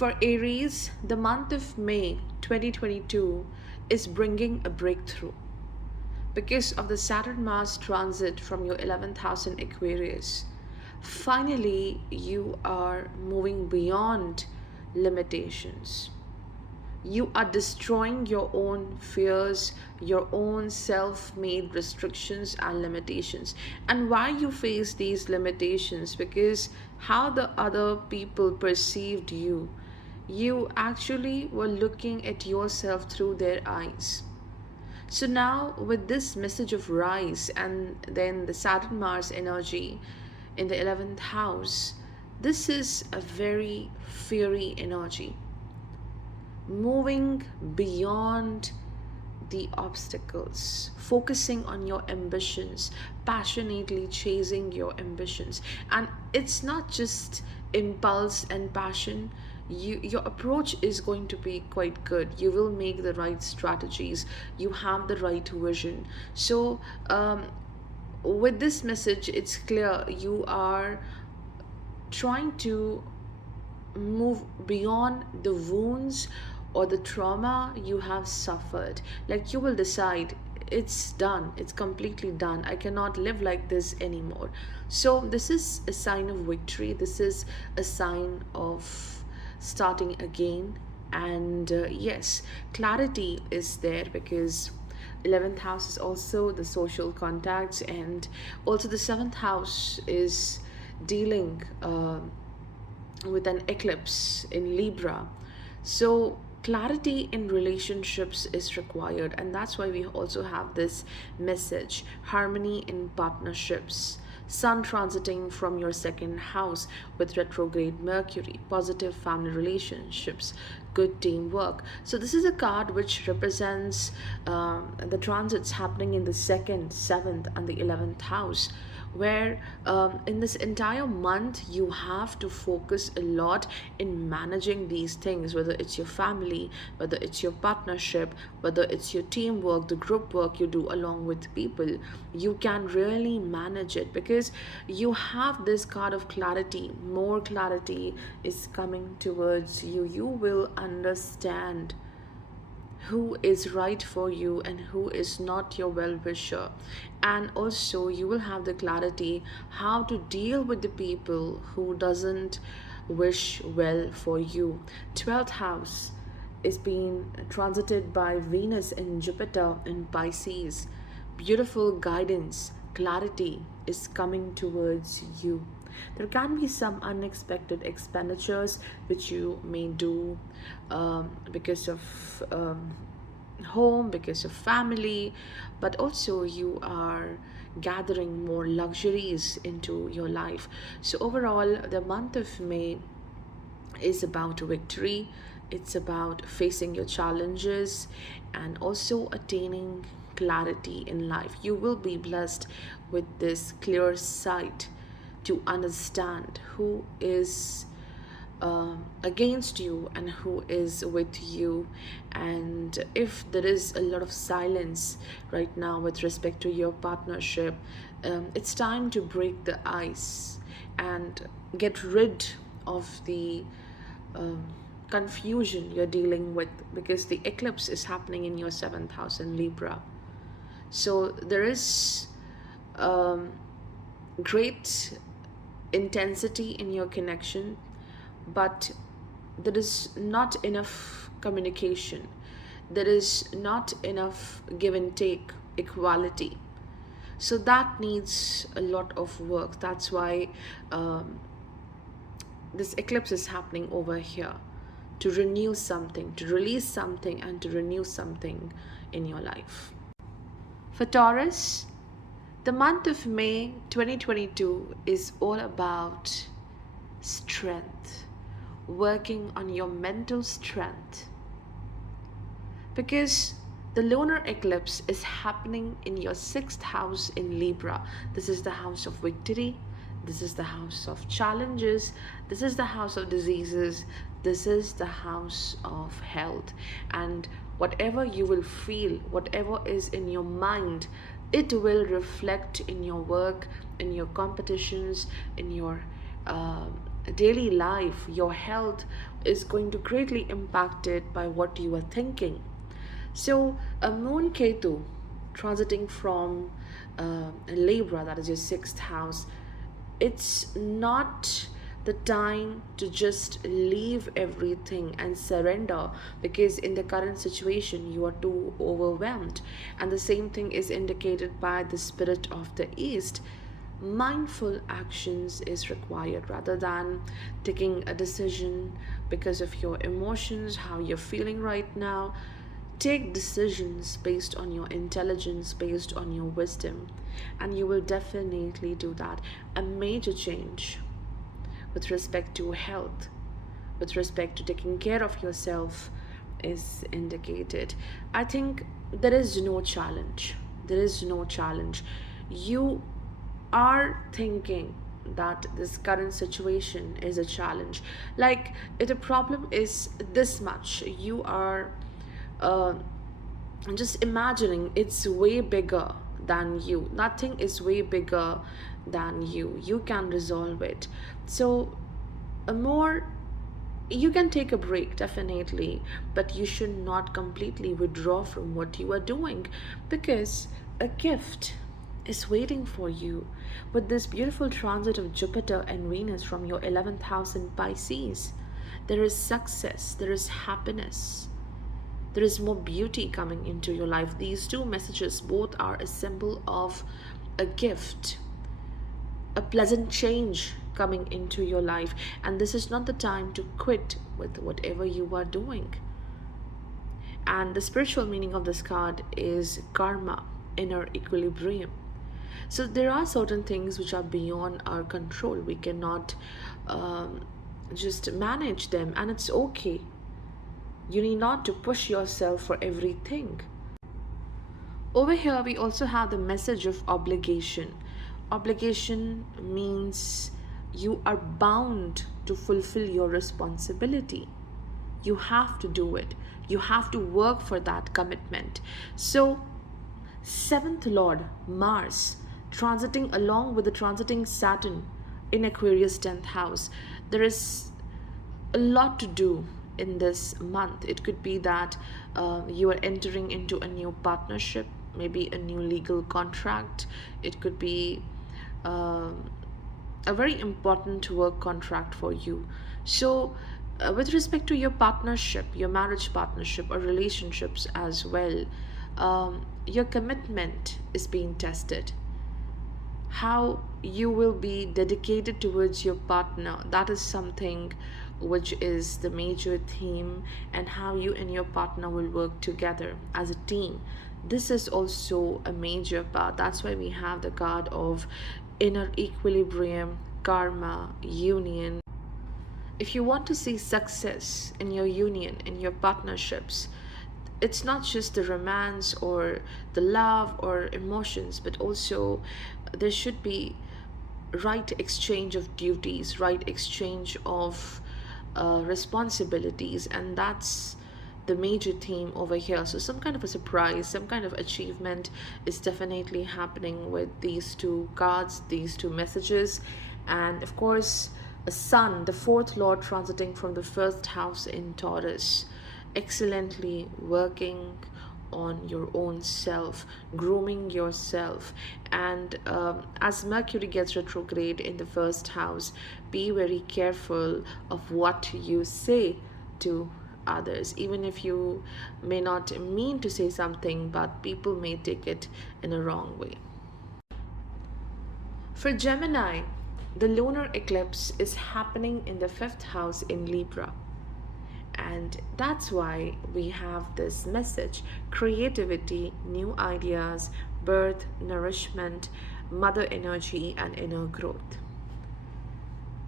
For Aries, the month of May 2022 is bringing a breakthrough because of the Saturn Mars transit from your 11th house in Aquarius. Finally, you are moving beyond limitations. You are destroying your own fears, your own self made restrictions and limitations. And why you face these limitations? Because how the other people perceived you. You actually were looking at yourself through their eyes. So now, with this message of rise and then the Saturn Mars energy in the 11th house, this is a very fiery energy, moving beyond the obstacles, focusing on your ambitions, passionately chasing your ambitions. And it's not just impulse and passion. Your approach is going to be quite good. You will make the right strategies. You have the right vision. So, with this message, it's clear you are trying to move beyond the wounds or the trauma you have suffered. Like, you will decide it's done, it's completely done, I cannot live like this anymore. So this is a sign of victory, this is a sign of starting again. And yes, clarity is there because 11th house is also the social contacts, and also the 7th house is dealing with an eclipse in Libra. So clarity in relationships is required, and that's why we also have this message: harmony in partnerships. Sun transiting from your second house with retrograde Mercury, positive family relationships, good teamwork. So this is a card which represents the transits happening in the second, seventh, and the 11th house, where in this entire month you have to focus a lot in managing these things, whether it's your family, whether it's your partnership, whether it's your teamwork, the group work you do along with people. You can really manage it because you have this card of clarity. More clarity is coming towards you. You will understand who is right for you and who is not your well-wisher. And also you will have the clarity how to deal with the people who doesn't wish well for you. 12th house is being transited by Venus and Jupiter in Pisces. Beautiful guidance, clarity is coming towards you. There can be some unexpected expenditures which you may do because of home, because of family, but also you are gathering more luxuries into your life. So, overall, the month of May is about victory, it's about facing your challenges and also attaining clarity in life. You will be blessed with this clear sight to understand who is against you and who is with you. And if there is a lot of silence right now with respect to your partnership, it's time to break the ice and get rid of the confusion you're dealing with, because the eclipse is happening in your 7th house in Libra. So there is great intensity in your connection, but there is not enough communication, there is not enough give and take, equality. So that needs a lot of work. That's why this eclipse is happening over here, to renew something, to release something, and to renew something in your life. For Taurus, the month of May 2022 is all about strength, working on your mental strength. Because the lunar eclipse is happening in your 6th house in Libra. This is the house of victory. This is the house of challenges. This is the house of diseases. This is the house of health. And whatever you will feel, whatever is in your mind, it will reflect in your work, in your competitions, in your daily life, your health is going to greatly impacted by what you are thinking. So a moon Ketu transiting from Libra, that is your sixth house, it's not the time to just leave everything and surrender, because in the current situation you are too overwhelmed. And the same thing is indicated by the spirit of the east. Mindful actions is required rather than taking a decision because of your emotions, how you're feeling right now. Take decisions based on your intelligence, based on your wisdom, and you will definitely do that. A major change with respect to health, with respect to taking care of yourself, is indicated. I think there is no challenge. There is no challenge. You are thinking that this current situation is a challenge. Like, if the problem is this much, you are uh, just imagining it's way bigger than you. Nothing is way bigger than you can resolve it. So a more, you can take a break definitely, but you should not completely withdraw from what you are doing, because a gift is waiting for you with this beautiful transit of Jupiter and Venus from your 11th house in Pisces. There is success, there is happiness, there is more beauty coming into your life. These two messages both are a symbol of a gift, a pleasant change coming into your life. And this is not the time to quit with whatever you are doing. And the spiritual meaning of this card is karma, inner equilibrium. So there are certain things which are beyond our control. We cannot um, just manage them, and it's okay. You need not to push yourself for everything. Over here, we also have the message of obligation. Obligation means you are bound to fulfill your responsibility. You have to do it. You have to work for that commitment. So, seventh lord, Mars, transiting along with the transiting Saturn in Aquarius 10th house, there is a lot to do in this month. It could be that you are entering into a new partnership, maybe a new legal contract. It could be um a very important work contract for you. So, with respect to your partnership, your marriage partnership, or relationships as well, your commitment is being tested. How you will be dedicated towards your partner, that is something which is the major theme, and how you and your partner will work together as a team, this is also a major part. That's why we have the card of inner equilibrium, karma, union. If you want to see success in your union, in your partnerships, it's not just the romance or the love or emotions, but also there should be right exchange of duties, right exchange of responsibilities, and that's the major theme over here. So, some kind of a surprise, some kind of achievement is definitely happening with these two cards, these two messages, and of course, a sun, the fourth lord, transiting from the first house in Taurus, excellently working on your own self, grooming yourself. And as Mercury gets retrograde in the first house, be very careful of what you say to others, even if you may not mean to say something, but people may take it in a wrong way. For Gemini, the lunar eclipse is happening in the fifth house in Libra. And that's why we have this message: creativity, new ideas, birth, nourishment, mother energy, and inner growth.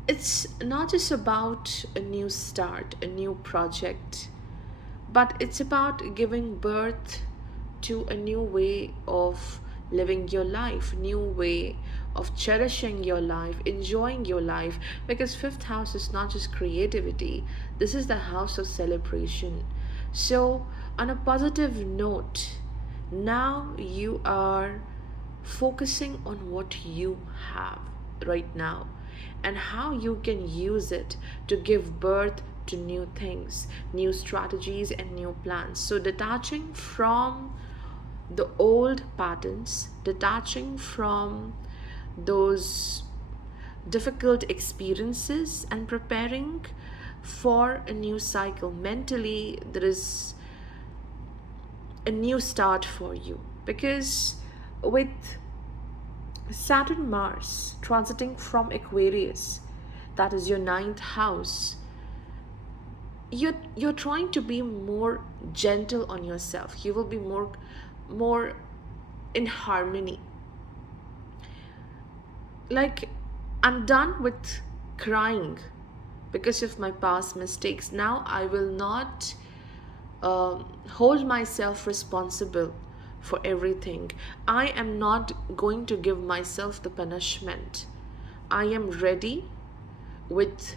It's not just about a new start, a new project, but it's about giving birth to a new way of living your life, new way of cherishing your life, enjoying your life, because fifth house is not just creativity, this is the house of celebration. So, on a positive note, now you are focusing on what you have right now. and how you can use it to give birth to new things, new strategies, and new plans. So, detaching from the old patterns, detaching from those difficult experiences, and preparing for a new cycle. Mentally, there is a new start for you, because with Saturn Mars transiting from Aquarius, that is your ninth house, you're trying to be more gentle on yourself. You will be more in harmony. Like, I'm done with crying because of my past mistakes. Now I will not hold myself responsible for everything. I am not going to give myself the punishment. I am ready with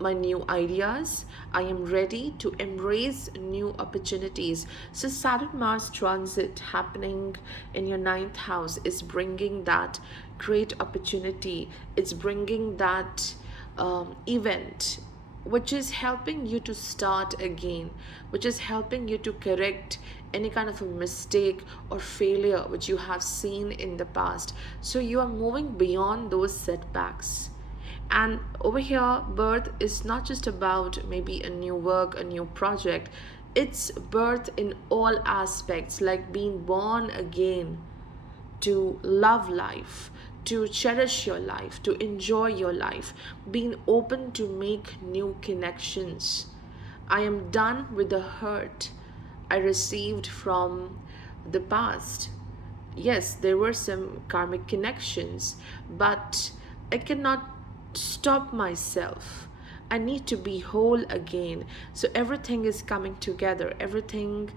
my new ideas. I am ready to embrace new opportunities. So, Saturn Mars transit happening in your ninth house is bringing that great opportunity. It's bringing that event which is helping you to start again, which is helping you to correct any kind of a mistake or failure which you have seen in the past. So, you are moving beyond those setbacks. And over here, birth is not just about maybe a new work, a new project. It's birth in all aspects, like being born again to love life, to cherish your life, to enjoy your life, being open to make new connections. I am done with the hurt I received from the past. Yes, there were some karmic connections, but I cannot stop myself. I need to be whole again. So everything is coming together, everything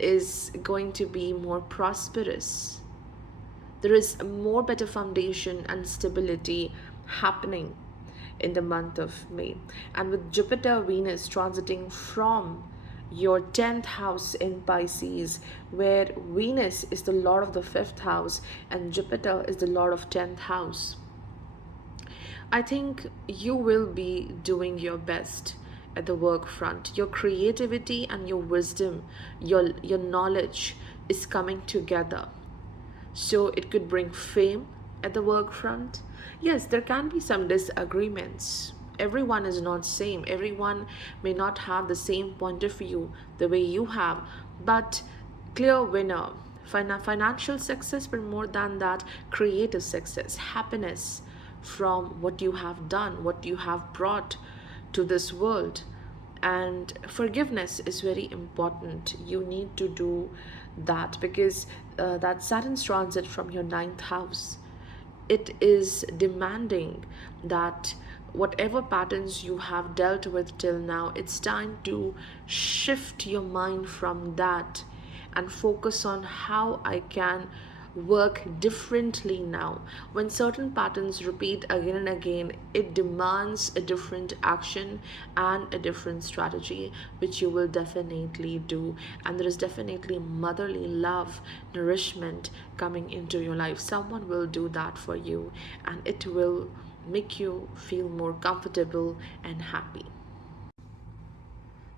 is going to be more prosperous. There is a more better foundation and stability happening in the month of May. And with Jupiter Venus transiting from your 10th house in Pisces, where Venus is the lord of the 5th house and Jupiter is the lord of 10th house, I think you will be doing your best at the work front. Your creativity and your wisdom, your knowledge is coming together. So it could bring fame at the work front. Yes, there can be some disagreements. Everyone is not same. Everyone may not have the same point of view the way you have, but clear winner. Financial success, but more than that, creative success, happiness from what you have done, what you have brought to this world. And forgiveness is very important. You need to do that, because that Saturn's transit from your ninth house, it is demanding that whatever patterns you have dealt with till now, it's time to shift your mind from that and focus on how I can work differently now. When certain patterns repeat again and again, it demands a different action and a different strategy, which you will definitely do. And there is definitely motherly love, nourishment coming into your life. Someone will do that for you, and it will make you feel more comfortable and happy.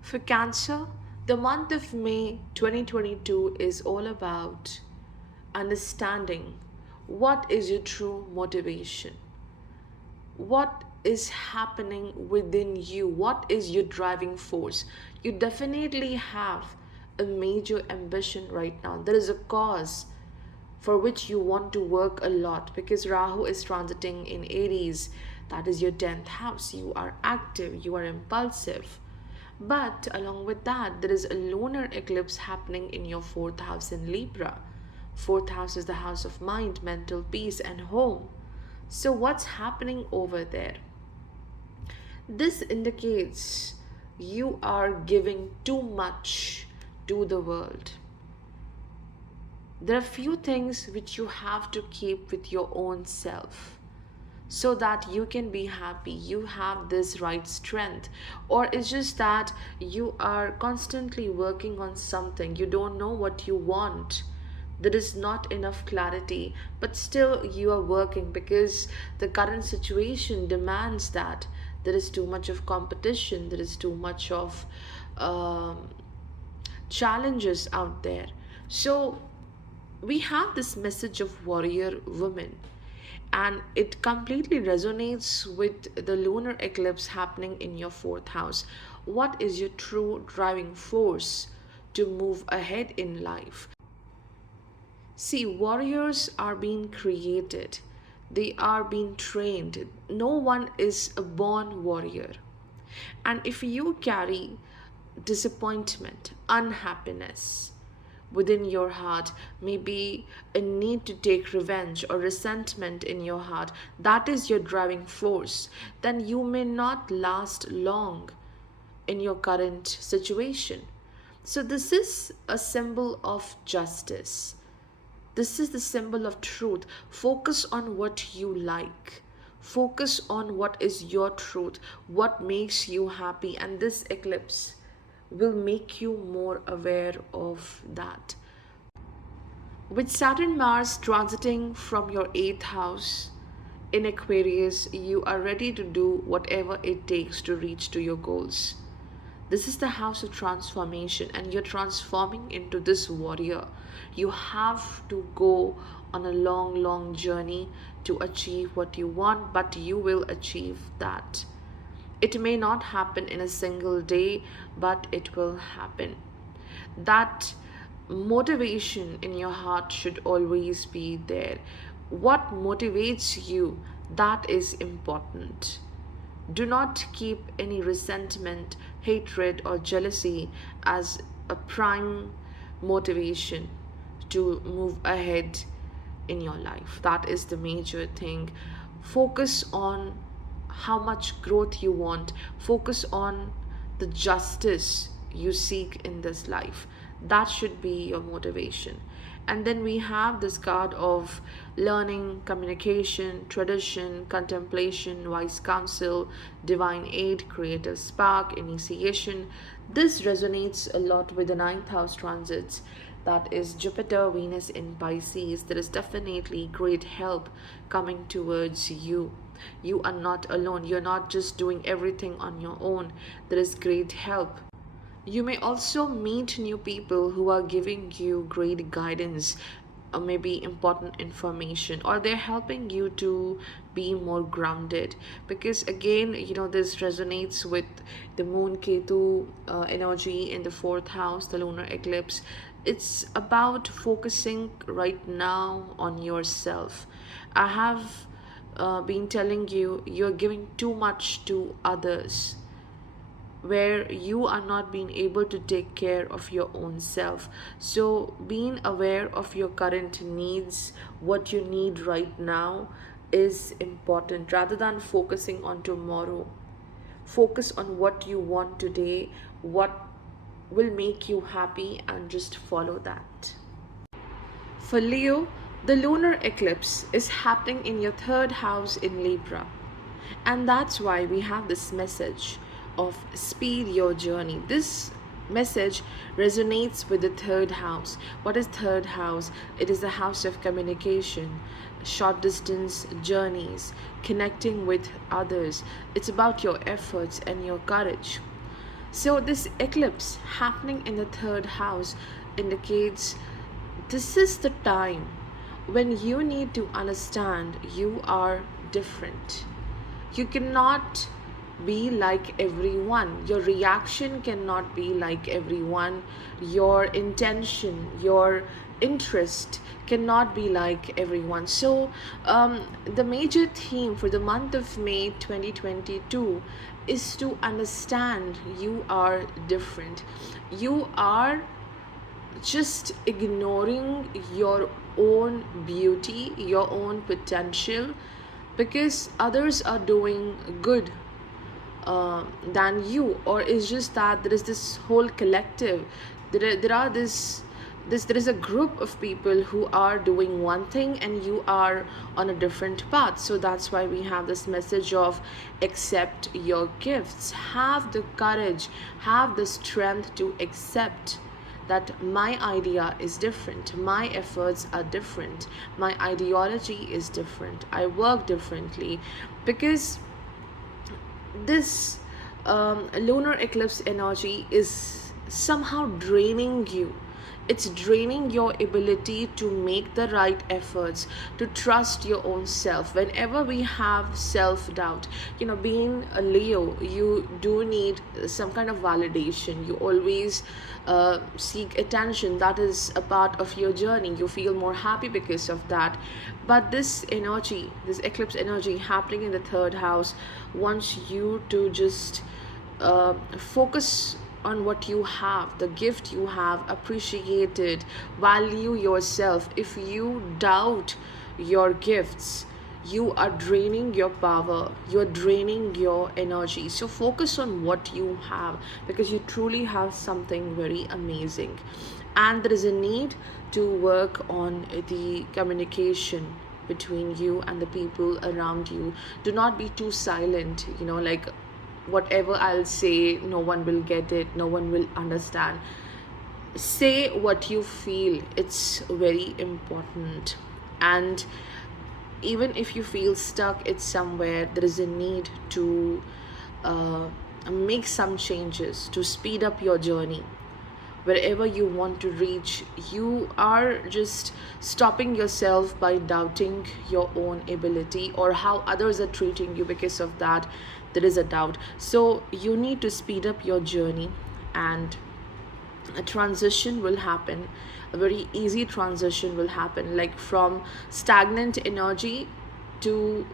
For Cancer, the month of May 2022 is all about understanding what is your true motivation, what is happening within you, what is your driving force. You definitely have a major ambition right now. There is a cause for which you want to work a lot, because Rahu is transiting in Aries, that is your 10th house. You are active, you are impulsive. But along with that, there is a lunar eclipse happening in your 4th house in Libra. 4th house is the house of mind, mental peace, and home. So, what's happening over there? This indicates you are giving too much to the world. There are few things which you have to keep with your own self, so that you can be happy, you have this right strength. Or it's just that you are constantly working on something, you don't know what you want, There is not enough clarity, but still you are working because the current situation demands that. There is too much of competition, there is too much of um, challenges out there. So we have this message of warrior woman, and it completely resonates with the lunar eclipse happening in your fourth house. What is your true driving force to move ahead in life? See, warriors are being created, they are being trained. No one is a born warrior. And if you carry disappointment, unhappiness within your heart, maybe a need to take revenge or resentment in your heart, that is your driving force, then you may not last long in your current situation. So, this is a symbol of justice. This is the symbol of truth. Focus on what you like. Focus on what is your truth, what makes you happy, and this eclipse will make you more aware of that. With Saturn Mars transiting from your eighth house in Aquarius, you are ready to do whatever it takes to reach to your goals. This is the house of transformation, and you're transforming into this warrior. You have to go on a long, long journey to achieve what you want, but you will achieve that. It may not happen in a single day, but it will happen. That motivation in your heart should always be there. What motivates you, that is important. Do not keep any resentment, hatred, or jealousy as a prime motivation to move ahead in your life. That is the major thing. Focus on how much growth you want, focus on the justice you seek in this life. That should be your motivation. And then we have this card of learning, communication, tradition, contemplation, wise counsel, divine aid, creative spark, initiation. This resonates a lot with the ninth house transits. That is Jupiter, Venus in Pisces. There is definitely great help coming towards you. You are not alone. You're not just doing everything on your own. There is great help. You may also meet new people who are giving you great guidance, or maybe important information, or they're helping you to be more grounded. Because again, this resonates with the Moon Ketu energy in the fourth house, the lunar eclipse. It's about focusing right now on yourself. I have been telling you, you're giving too much to others where you are not being able to take care of your own self. So being aware of your current needs, what you need right now, is important. Rather than focusing on tomorrow, focus on what you want today, what will make you happy, and just follow that. For Leo, the lunar eclipse is happening in your third house in Libra. And that's why we have this message of speed your journey. This message resonates with the third house. What is third house? It is the house of communication, short distance journeys, connecting with others. It's about your efforts and your courage. So this eclipse happening in the third house indicates this is the time when you need to understand you are different. You cannot be like everyone. Your reaction cannot be like everyone. Your intention, your interest cannot be like everyone. So, the major theme for the month of May 2022 is to understand you are different. You are just ignoring your own beauty, your own potential, because others are doing good than you, or it's just that there is this whole collective. There are there is a group of people who are doing one thing and you are on a different path. So that's why we have this message of accept your gifts. Have the courage, have the strength to accept that my idea is different, my efforts are different, my ideology is different, I work differently. Because this lunar eclipse energy is somehow draining you. It's draining your ability to make the right efforts, to trust your own self. Whenever we have self doubt, being a Leo, you do need some kind of validation. You always seek attention. That is a part of your journey. You feel more happy because of that. But this energy, this eclipse energy happening in the third house, wants you to just focus on what you have, the gift you have, appreciate it, value yourself. If you doubt your gifts, you are draining your power, you're draining your energy. So focus on what you have, because you truly have something very amazing. And there is a need to work on the communication between you and the people around you. Do not be too silent, like whatever I'll say, no one will get it, no one will understand. Say what you feel, it's very important. And even if you feel stuck it's somewhere, there is a need to make some changes to speed up your journey. Wherever you want to reach, you are just stopping yourself by doubting your own ability or how others are treating you. Because of that, there is a doubt. So you need to speed up your journey, and a transition will happen. A very easy transition will happen, like from stagnant energy to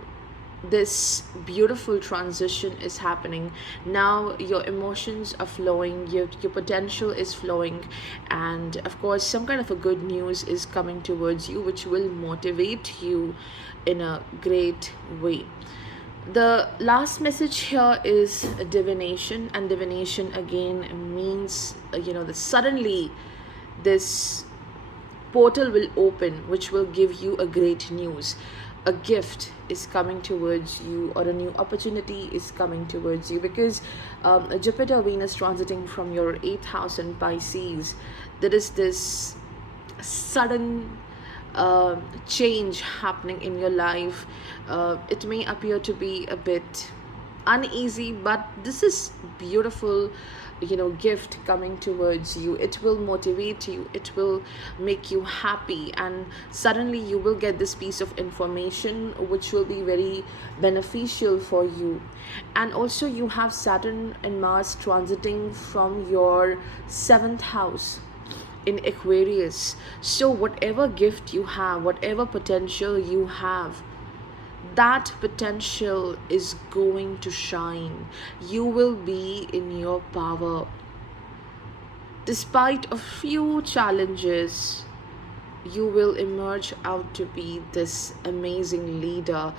this beautiful transition is happening. Now your emotions are flowing, your potential is flowing, and of course some kind of a good news is coming towards you, which will motivate you in a great way. The last message here is divination, and divination again means the suddenly this portal will open, which will give you a great news. A gift is coming towards you, or a new opportunity is coming towards you, because Jupiter Venus transiting from your 8th house in Pisces, there is this sudden change happening in your life. It may appear to be a bit uneasy, but this is beautiful gift coming towards you. It will motivate you, it will make you happy, and suddenly you will get this piece of information which will be very beneficial for you. And also you have Saturn and Mars transiting from your 7th house in Aquarius. So whatever gift you have, whatever potential you have, that potential is going to shine. You will be in your power. Despite a few challenges, you will emerge out to be this amazing leader.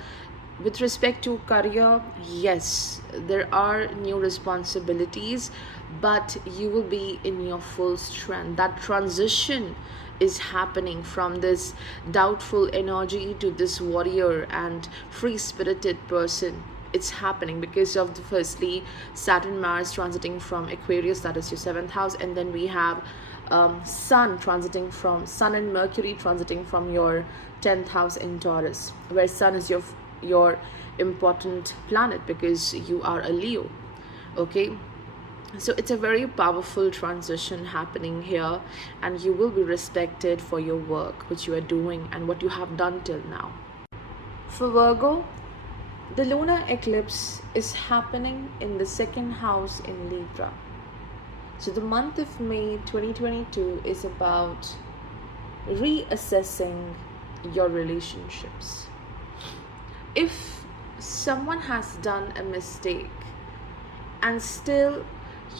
With respect to career, yes, there are new responsibilities, but you will be in your full strength. That transition is happening from this doubtful energy to this warrior and free spirited person. It's happening because of the firstly Saturn Mars transiting from Aquarius, that is your 7th house, and then we have Sun and Mercury transiting from your 10th house in Taurus, where Sun is your important planet because you are a Leo. Okay, so it's a very powerful transition happening here, and you will be respected for your work which you are doing and what you have done till now. For Virgo, the lunar eclipse is happening in the 2nd house in Libra. So the month of May 2022 is about reassessing your relationships. If someone has done a mistake and still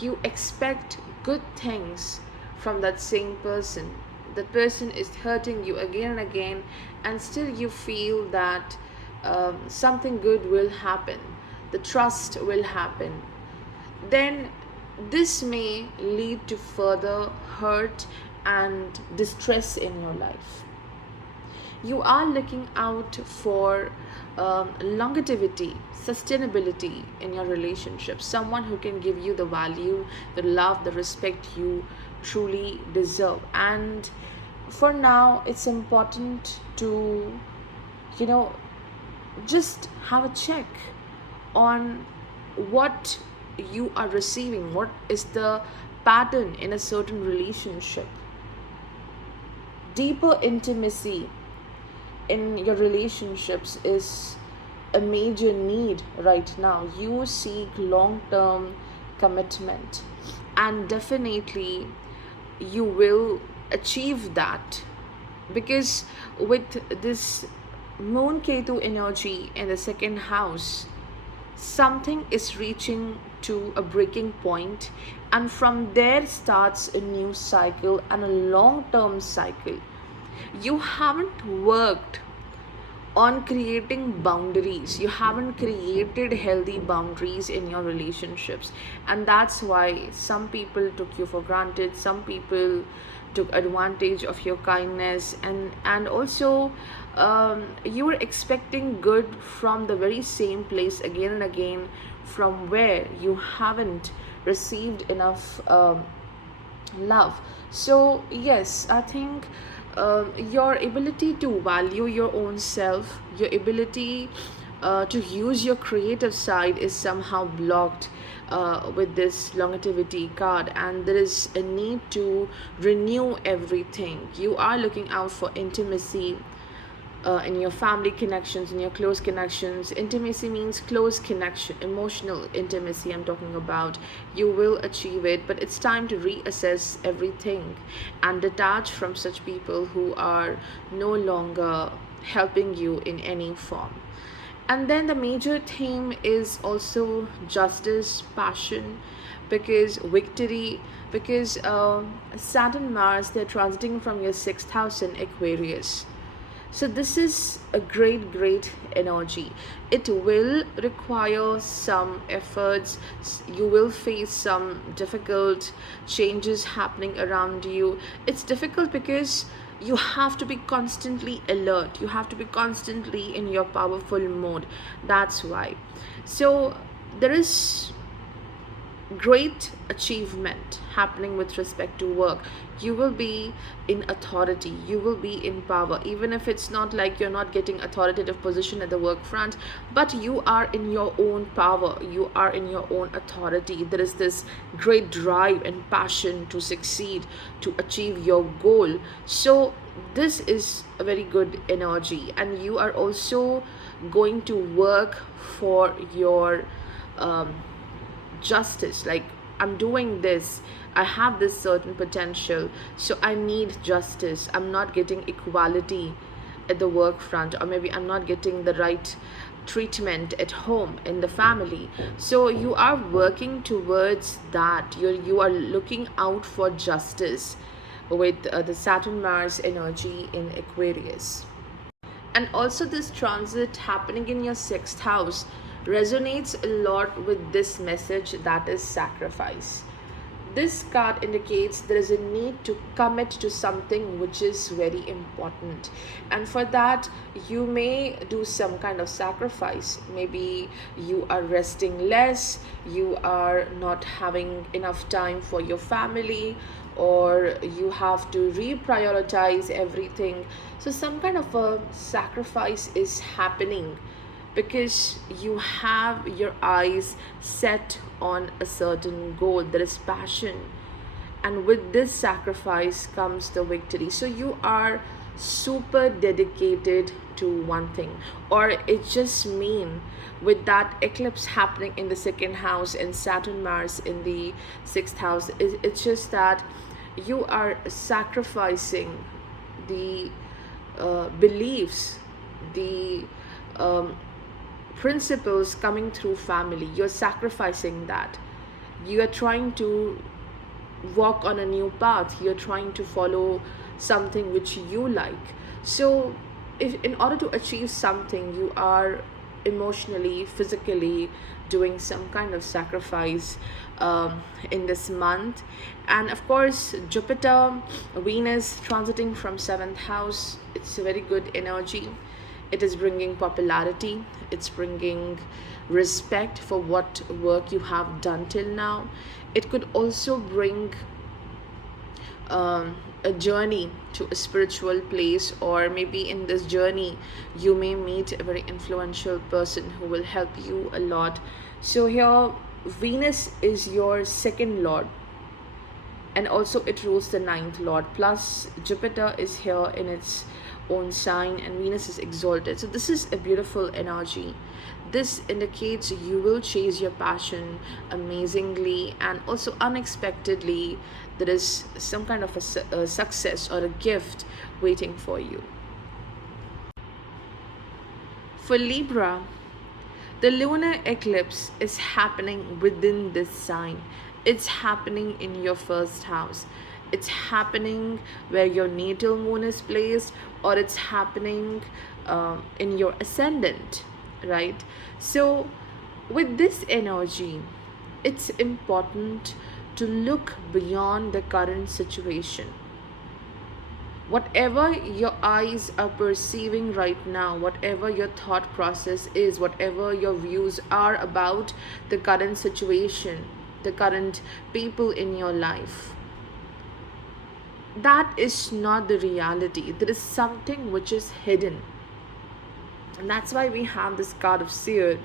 you expect good things from that same person, that person is hurting you again and again, and still you feel that something good will happen, the trust will happen, then this may lead to further hurt and distress in your life. You are looking out for longevity, sustainability in your relationship, someone who can give you the value, the love, the respect you truly deserve. And for now, it's important to, you know, just have a check on what you are receiving, what is the pattern in a certain relationship. Deeper intimacy in your relationships is a major need right now. You seek long term commitment, and definitely you will achieve that, because with this moon Ketu energy in the second house, something is reaching to a breaking point, and from there starts a new cycle and a long term cycle. You haven't worked on creating boundaries, you haven't created healthy boundaries in your relationships, and that's why some people took you for granted, some people took advantage of your kindness, and also you were expecting good from the very same place again and again, from where you haven't received enough love. So yes, I think your ability to value your own self, your ability to use your creative side is somehow blocked with this longevity card, and there is a need to renew everything. You are looking out for intimacy in your family connections, in your close connections. Intimacy means close connection, emotional intimacy, I'm talking about. You will achieve it, but it's time to reassess everything and detach from such people who are no longer helping you in any form. And then the major theme is also justice, passion, because victory, because Saturn, Mars, they're transiting from your sixth house in Aquarius. So this is a great energy. It will require some efforts. You will face some difficult changes happening around you. It's difficult because you have to be constantly alert, you have to be constantly in your powerful mode. That's why. So there is great achievement happening with respect to work. You will be in authority, you will be in power, even if it's not like you're not getting authoritative position at the work front, but you are in your own power, you are in your own authority. There is this great drive and passion to succeed, to achieve your goal. So this is a very good energy, and you are also going to work for your justice. Like, I'm doing this, I have this certain potential, so I need justice. I'm not getting equality at the work front, or maybe I'm not getting the right treatment at home in the family. So you are working towards that. You are looking out for justice with the Saturn Mars energy in Aquarius. And also this transit happening in your sixth house resonates a lot with this message, that is sacrifice. This card indicates there is a need to commit to something which is very important, and for that you may do some kind of sacrifice. Maybe you are resting less, you are not having enough time for your family, or you have to reprioritize everything. So some kind of a sacrifice is happening because you have your eyes set on a certain goal. There is passion, and with this sacrifice comes the victory. So you are super dedicated to one thing, or it just mean with that eclipse happening in the second house and Saturn Mars in the sixth house, it's just that you are sacrificing the beliefs, the principles coming through family. You're sacrificing that. You are trying to walk on a new path, you're trying to follow something which you like. So if in order to achieve something, you are emotionally, physically doing some kind of sacrifice in this month. And of course, Jupiter, Venus transiting from seventh house, it's a very good energy. It is bringing popularity, it's bringing respect for what work you have done till now. It could also bring a journey to a spiritual place, or maybe in this journey you may meet a very influential person who will help you a lot. So here Venus is your second lord, and also it rules the ninth lord, plus Jupiter is here in its own sign and Venus is exalted. So this is a beautiful energy. This indicates you will chase your passion amazingly and also unexpectedly. There is some kind of a success or a gift waiting for you. For Libra, the lunar eclipse is happening within this sign. It's happening in your first house. It's happening where your natal moon is placed, or it's happening in your ascendant, right? So, with this energy, it's important to look beyond the current situation. Whatever your eyes are perceiving right now, whatever your thought process is, whatever your views are about the current situation, the current people in your life, that is not the reality. There is something which is hidden. And that's why we have this card of seer,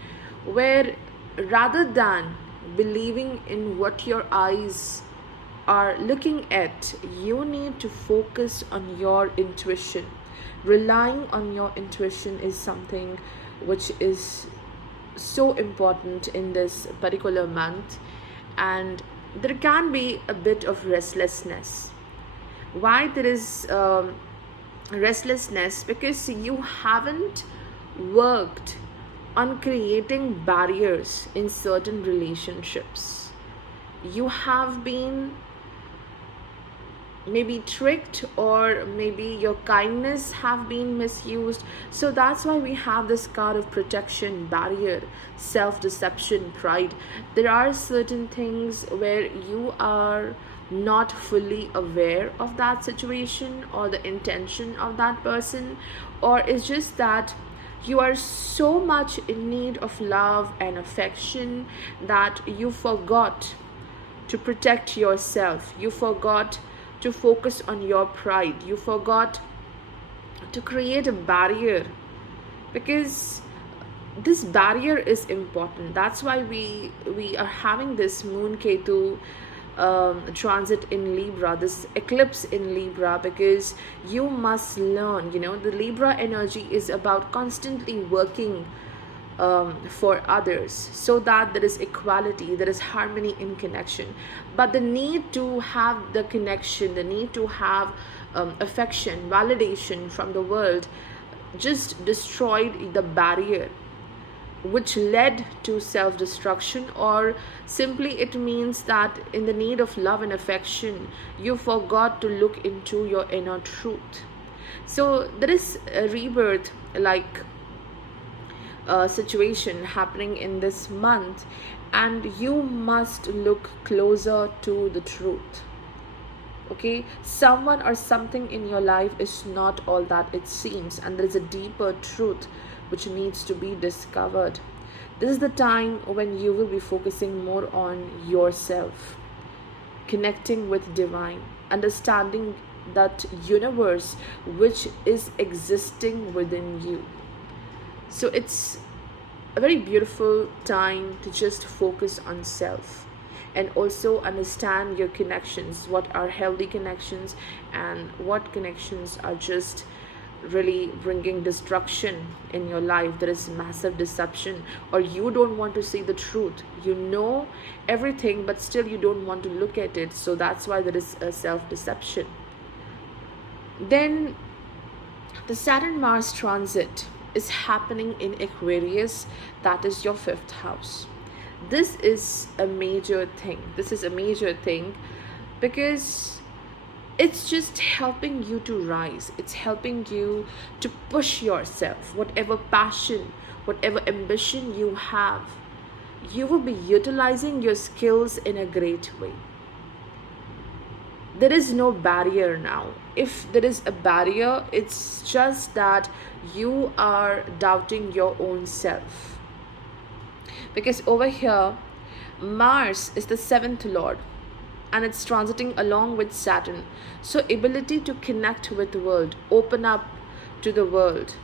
where rather than believing in what your eyes are looking at, you need to focus on your intuition. Relying on your intuition is something which is so important in this particular month, and there can be a bit of restlessness. Why there is restlessness? Because you haven't worked on creating barriers in certain relationships. You have been maybe tricked, or maybe your kindness have been misused. So that's why we have this card of protection, barrier, self-deception, pride. There are certain things where you are not fully aware of that situation or the intention of that person, or it's just that you are so much in need of love and affection that you forgot to protect yourself. You forgot to focus on your pride. You forgot to create a barrier, because this barrier is important. That's why we are having this moon Ketu transit in Libra, this eclipse in Libra, because you must learn, the Libra energy is about constantly working for others, so that there is equality, there is harmony in connection. But the need to have the connection, the need to have affection, validation from the world just destroyed the barrier, which led to self-destruction. Or simply it means that in the need of love and affection, you forgot to look into your inner truth. So there is a rebirth like situation happening in this month, and you must look closer to the truth. Okay, someone or something in your life is not all that it seems, and there is a deeper truth which needs to be discovered. This is the time when you will be focusing more on yourself, connecting with divine, understanding that universe which is existing within you. So it's a very beautiful time to just focus on self and also understand your connections, what are healthy connections and what connections are just really bringing destruction in your life. There is massive deception, or you don't want to see the truth. You know everything, but still you don't want to look at it. So that's why there is a self-deception. Then the Saturn-Mars transit is happening in Aquarius, that is your fifth house. This is a major thing. This is a major thing because it's just helping you to rise. It's helping you to push yourself. Whatever passion, whatever ambition you have, you will be utilizing your skills in a great way. There is no barrier now. If there is a barrier, it's just that you are doubting your own self. Because over here, Mars is the seventh lord, and it's transiting along with Saturn. So ability to connect with the world, open up to the world,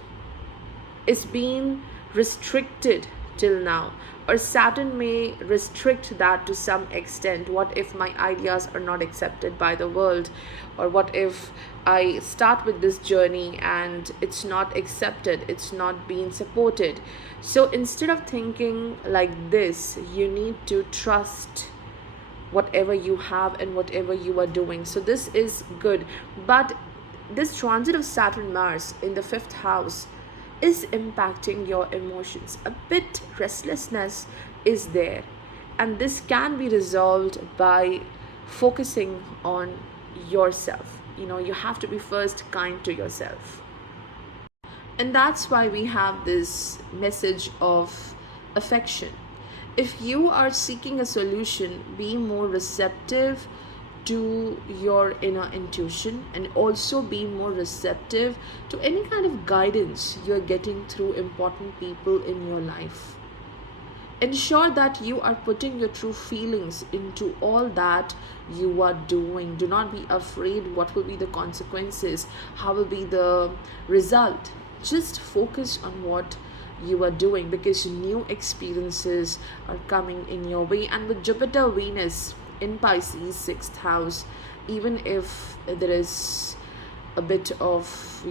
is being restricted till now, or Saturn may restrict that to some extent. What if my ideas are not accepted by the world, or what if I start with this journey and it's not accepted, it's not being supported? So instead of thinking like this, you need to trust whatever you have and whatever you are doing. So this is good. But this transit of Saturn Mars in the fifth house is impacting your emotions. A bit restlessness is there, and this can be resolved by focusing on yourself. You have to be first kind to yourself. And that's why we have this message of affection. If you are seeking a solution, be more receptive to your inner intuition, and also be more receptive to any kind of guidance you're getting through important people in your life. Ensure that you are putting your true feelings into all that you are doing. Do not be afraid what will be the consequences, how will be the result. Just focus on what you are doing, because new experiences are coming in your way. And with Jupiter Venus in Pisces, sixth house, even if there is a bit of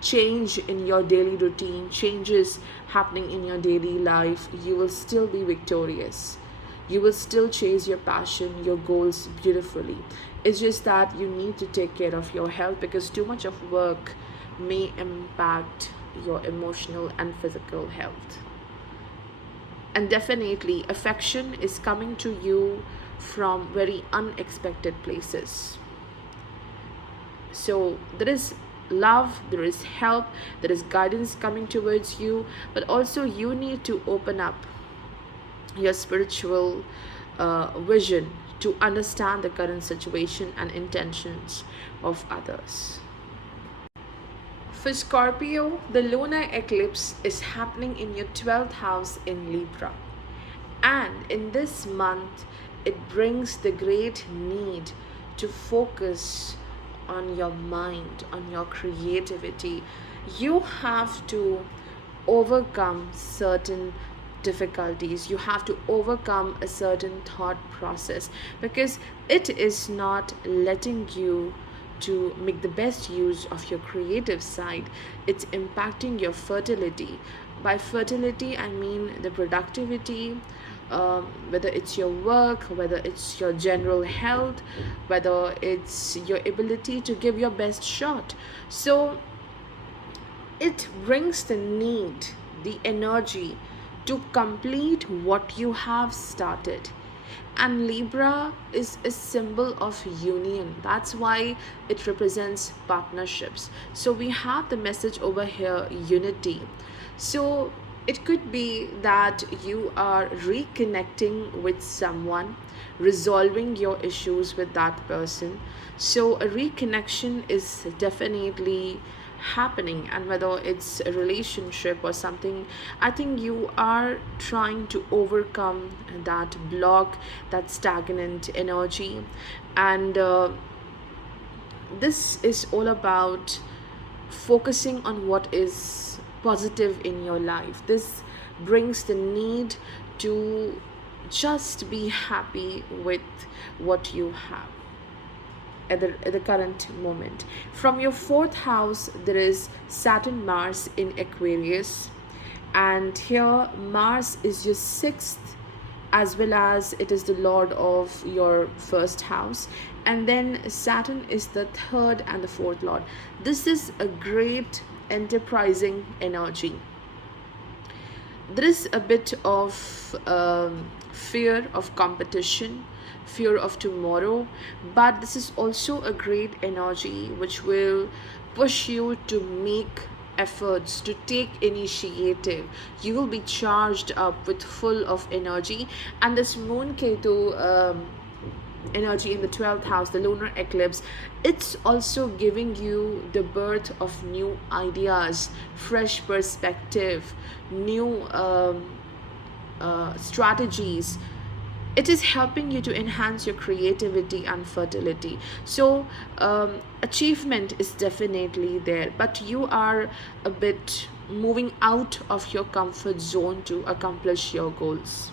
change in your daily routine, changes happening in your daily life, you will still be victorious. You will still chase your passion, your goals beautifully. It's just that you need to take care of your health, because too much of work may impact your emotional and physical health. And definitely affection is coming to you from very unexpected places. So there is love, there is help, there is guidance coming towards you, but also you need to open up your spiritual vision to understand the current situation and intentions of others. For Scorpio, the lunar eclipse is happening in your 12th house in Libra. And in this month, it brings the great need to focus on your mind, on your creativity. You have to overcome certain difficulties. You have to overcome a certain thought process, because it is not letting you to make the best use of your creative side. It's impacting your fertility. By fertility, I mean the productivity, whether it's your work, whether it's your general health, whether it's your ability to give your best shot. So it brings the need, the energy to complete what you have started. And Libra is a symbol of union. That's why it represents partnerships. So we have the message over here, unity. So it could be that you are reconnecting with someone, resolving your issues with that person. So a reconnection is definitely happening, and whether it's a relationship or something, I think you are trying to overcome that block, that stagnant energy. And this is all about focusing on what is positive in your life. This brings the need to just be happy with what you have at the current moment. From your fourth house, there is Saturn Mars in Aquarius, and here Mars is your sixth, as well as it is the lord of your first house, and then Saturn is the third and the fourth lord. This is a great enterprising energy. There is a bit of fear of competition, fear of tomorrow, but this is also a great energy which will push you to make efforts, to take initiative. You will be charged up with full of energy. And this moon Ketu energy in the 12th house, the lunar eclipse, it's also giving you the birth of new ideas, fresh perspective, new strategies, it is helping you to enhance your creativity and fertility. So achievement is definitely there, but you are a bit moving out of your comfort zone to accomplish your goals.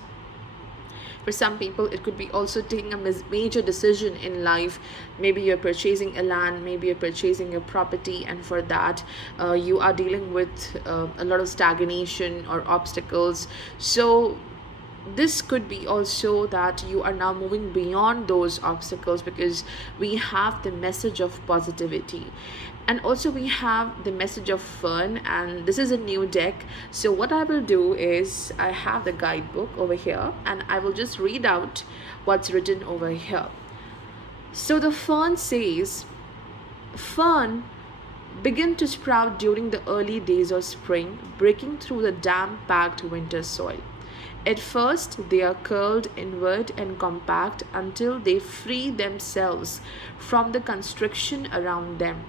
For some people, it could be also taking a major decision in life. Maybe you're purchasing a land, maybe you're purchasing a property, and for that, you are dealing with a lot of stagnation or obstacles. So this could be also that you are now moving beyond those obstacles, because we have the message of positivity, and also we have the message of fun, and this is a new deck. So what I will do is, I have the guidebook over here and I will just read out what's written over here. So the fern says, fern begin to sprout during the early days of spring, breaking through the damp packed winter soil. At first, they are curled inward and compact until they free themselves from the constriction around them.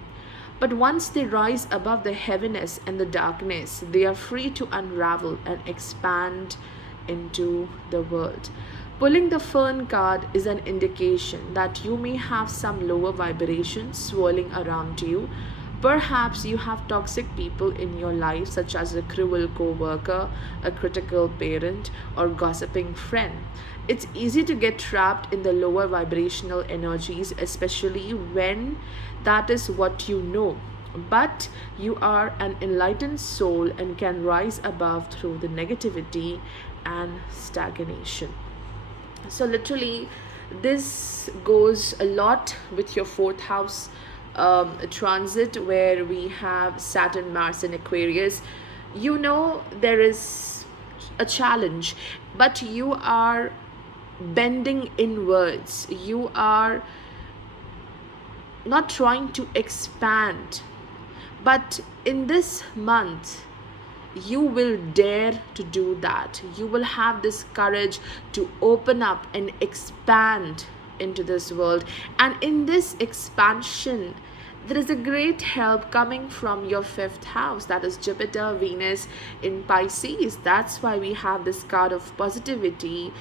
But once they rise above the heaviness and the darkness, they are free to unravel and expand into the world. Pulling the fern card is an indication that you may have some lower vibrations swirling around you. Perhaps you have toxic people in your life, such as a cruel co-worker, a critical parent, or gossiping friend. It's easy to get trapped in the lower vibrational energies, especially when that is what you know. But you are an enlightened soul and can rise above through the negativity and stagnation. So literally, this goes a lot with your fourth house transit, where we have Saturn, Mars, and Aquarius. You know, there is a challenge, but you are bending inwards. You are not trying to expand, but in this month, you will dare to do that. You will have this courage to open up and expand into this world. And in this expansion, there is a great help coming from your fifth house, that is Jupiter, Venus in Pisces. That's why we have this card of positivity.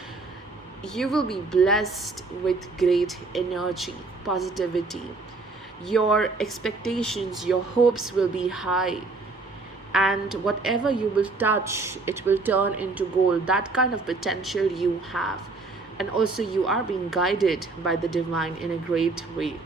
You will be blessed with great energy, positivity. Your expectations, your hopes will be high, and whatever you will touch, it will turn into gold. That kind of potential you have, and also you are being guided by the divine in a great way.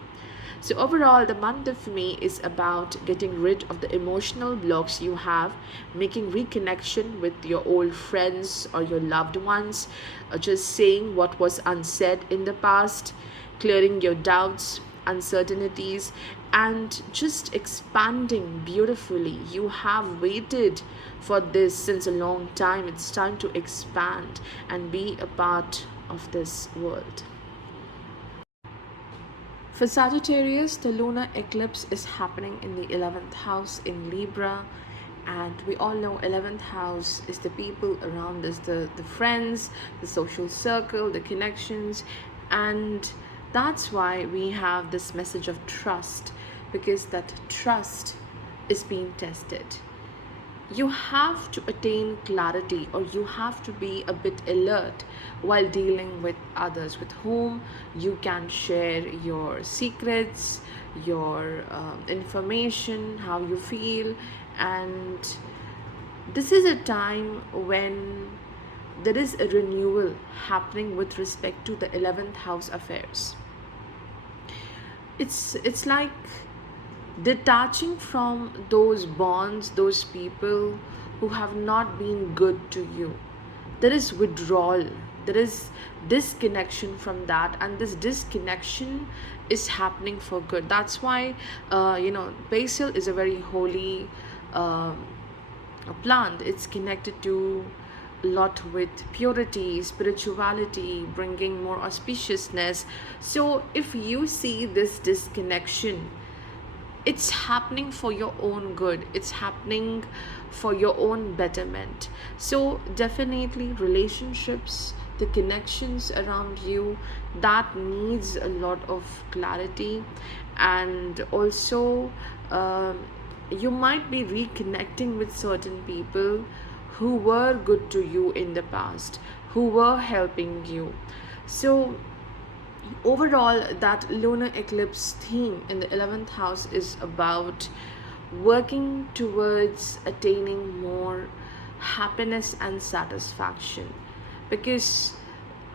So overall, the month of May is about getting rid of the emotional blocks you have, making reconnection with your old friends or your loved ones, or just saying what was unsaid in the past, clearing your doubts, uncertainties, and just expanding beautifully. You have waited for this since a long time. It's time to expand and be a part of this world. For Sagittarius, the lunar eclipse is happening in the 11th house in Libra. And we all know 11th house is the people around us, the friends, the social circle, the connections. And that's why we have this message of trust, because that trust is being tested. You have to attain clarity, or you have to be a bit alert while dealing with others with whom you can share your secrets, your information, how you feel. And this is a time when there is a renewal happening with respect to the 11th house affairs. It's like detaching from those bonds, those people who have not been good to you. There is withdrawal, there is disconnection from that, and this disconnection is happening for good. That's why basil is a very holy plant. It's connected to a lot with purity, spirituality, bringing more auspiciousness. So if you see this disconnection, it's happening for your own good, it's happening for your own betterment. So definitely, relationships, the connections around you, that needs a lot of clarity. And also, you might be reconnecting with certain people who were good to you in the past, who were helping you. So overall, that lunar eclipse theme in the 11th house is about working towards attaining more happiness and satisfaction, because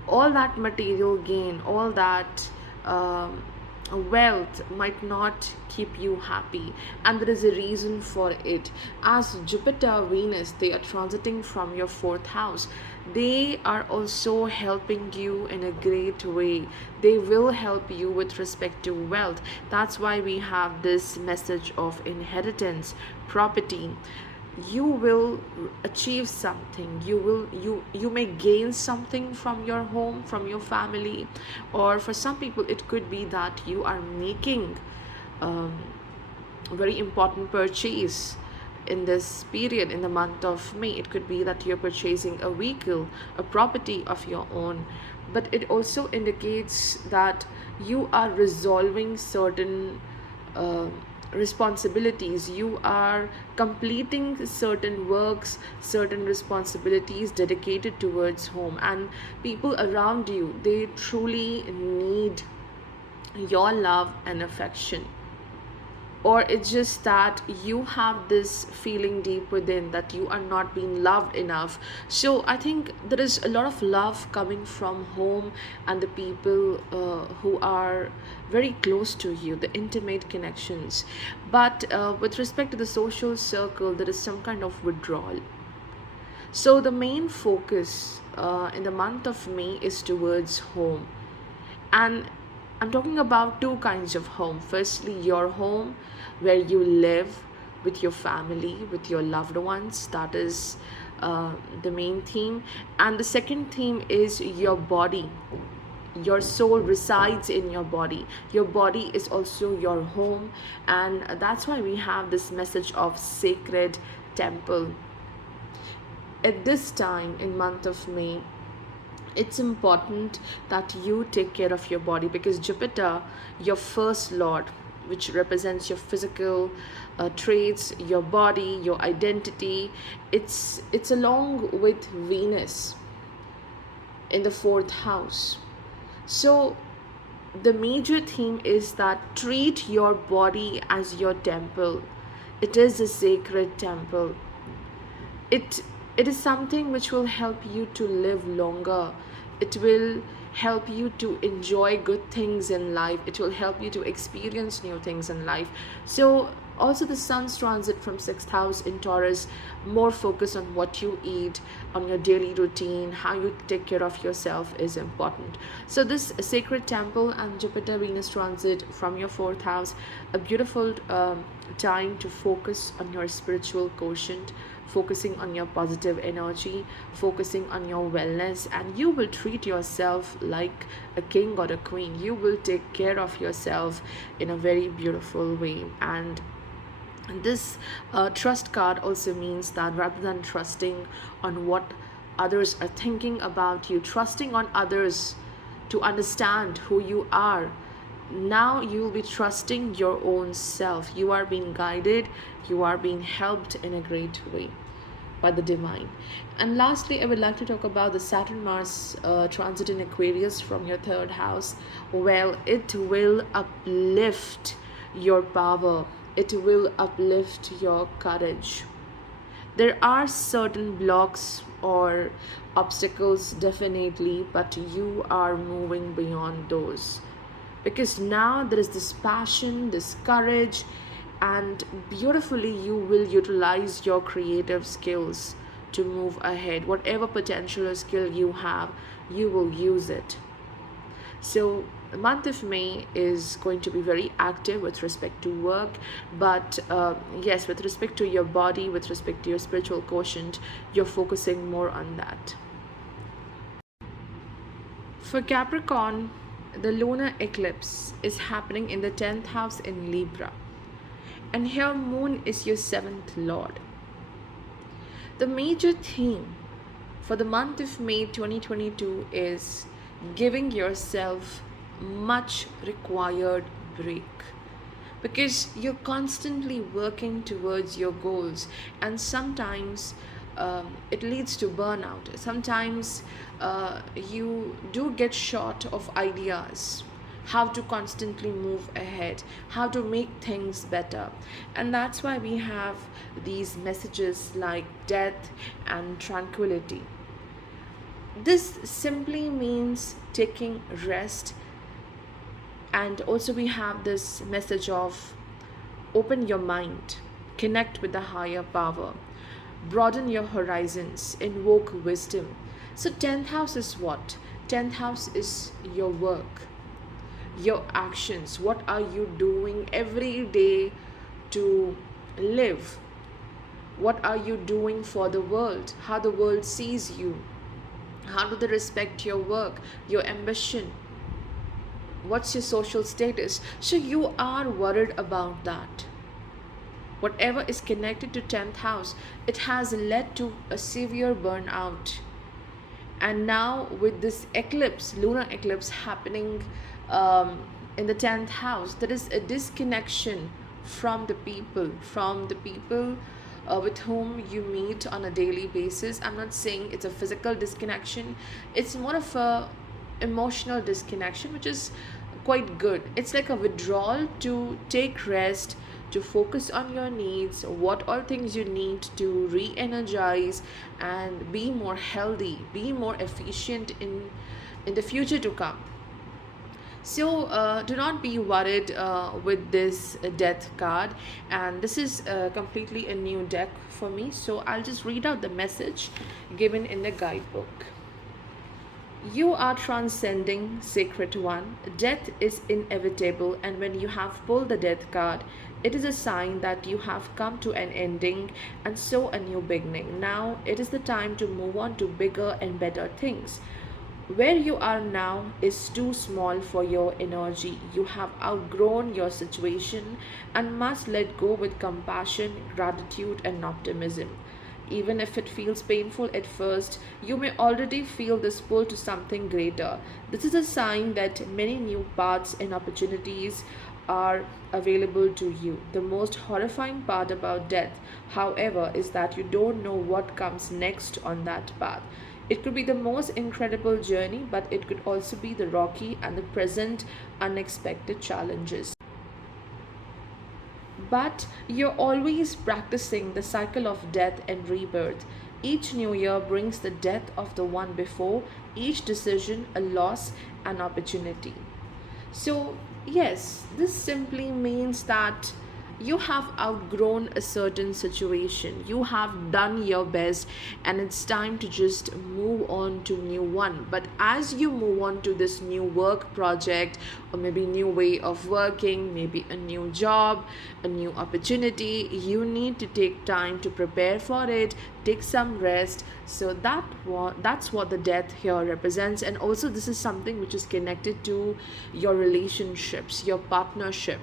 all that material gain, all that um, wealth might not keep you happy, and there is a reason for it. As Jupiter, Venus, they are transiting from your fourth house, they are also helping you in a great way. They will help you with respect to wealth. That's why we have this message of inheritance, property. You will achieve something, you may gain something from your home, from your family, or for some people it could be that you are making um, a very important purchase in this period. In the month of May, it could be that you're purchasing a vehicle, a property of your own, but it also indicates that you are resolving certain uh, responsibilities. You are completing certain works, certain responsibilities dedicated towards home, and people around you, they truly need your love and affection. Or it's just that you have this feeling deep within that you are not being loved enough. So I think there is a lot of love coming from home and the people who are very close to you, the intimate connections. But with respect to the social circle, there is some kind of withdrawal. So the main focus in the month of May is towards home. And I'm talking about two kinds of home. Firstly, your home where you live with your family, with your loved ones. That is the main theme. And the second theme is your body. Your soul resides in your body. Your body is also your home. And that's why we have this message of sacred temple. At this time in month of May, it's important that you take care of your body, because Jupiter, your first lord, which represents your physical traits, your body, your identity, it's along with Venus in the fourth house. So the major theme is that treat your body as your temple. It is a sacred temple. It it is something which will help you to live longer. It will help you to enjoy good things in life. It will help you to experience new things in life. So also the sun's transit from sixth house in Taurus, more focus on what you eat, on your daily routine, how you take care of yourself is important. So this sacred temple and Jupiter Venus transit from your fourth house, a beautiful time to focus on your spiritual quotient, focusing on your positive energy, focusing on your wellness, and you will treat yourself like a king or a queen. You will take care of yourself in a very beautiful way. And this trust card also means that rather than trusting on what others are thinking about you, trusting on others to understand who you are, now you will be trusting your own self. You are being guided, you are being helped in a great way by the divine. And lastly, I would like to talk about the Saturn Mars transit in Aquarius from your third house. Well, it will uplift your power, it will uplift your courage. There are certain blocks or obstacles, definitely, but you are moving beyond those, because now there is this passion, this courage, and beautifully you will utilize your creative skills to move ahead. Whatever potential or skill you have, you will use it. So the month of May is going to be very active with respect to work, but yes, with respect to your body, with respect to your spiritual quotient, you're focusing more on that. For Capricorn, the lunar eclipse is happening in the 10th house in Libra, and here Moon is your seventh lord. The major theme for the month of May 2022 is giving yourself much required break, because you're constantly working towards your goals, and sometimes it leads to burnout. Sometimes you do get short of ideas, how to constantly move ahead, how to make things better. And that's why we have these messages like death and tranquility. This simply means taking rest. And also, we have this message of open your mind, connect with the higher power, broaden your horizons, invoke wisdom. So, 10th house is what? 10th house is your work, your actions. What are you doing every day to live? What are you doing for the world? How the world sees you? How do they respect your work, your ambition? What's your social status? So you are worried about that. Whatever is connected to 10th house, it has led to a severe burnout. And now with this eclipse, lunar eclipse happening in the 10th house, there is a disconnection from the people with whom you meet on a daily basis. I'm not saying it's a physical disconnection, it's more of a emotional disconnection, which is quite good. It's like a withdrawal to take rest, to focus on your needs, what all things you need to re-energize and be more healthy, be more efficient in the future to come. So do not be worried with this death card, and this is completely a new deck for me, so I'll just read out the message given in the guidebook. You are transcending, sacred one. Death is inevitable, and when you have pulled the death card, it is a sign that you have come to an ending and so a new beginning. Now it is the time to move on to bigger and better things. Where you are now is too small for your energy. You have outgrown your situation and must let go with compassion, gratitude, and optimism. Even if it feels painful at first, you may already feel this pull to something greater. This is a sign that many new paths and opportunities are available to you. The most horrifying part about death, however, is that you don't know what comes next on that path. It could be the most incredible journey, but it could also be the rocky and the present unexpected challenges. But you're always practicing the cycle of death and rebirth. Each new year brings the death of the one before, each decision a loss and opportunity. So, yes, this simply means that you have outgrown a certain situation, you have done your best, and it's time to just move on to new one. But as you move on to this new work project, or maybe new way of working, maybe a new job, a new opportunity, you need to take time to prepare for it, take some rest. So that's what the death here represents. And also, this is something which is connected to your relationships, your partnership.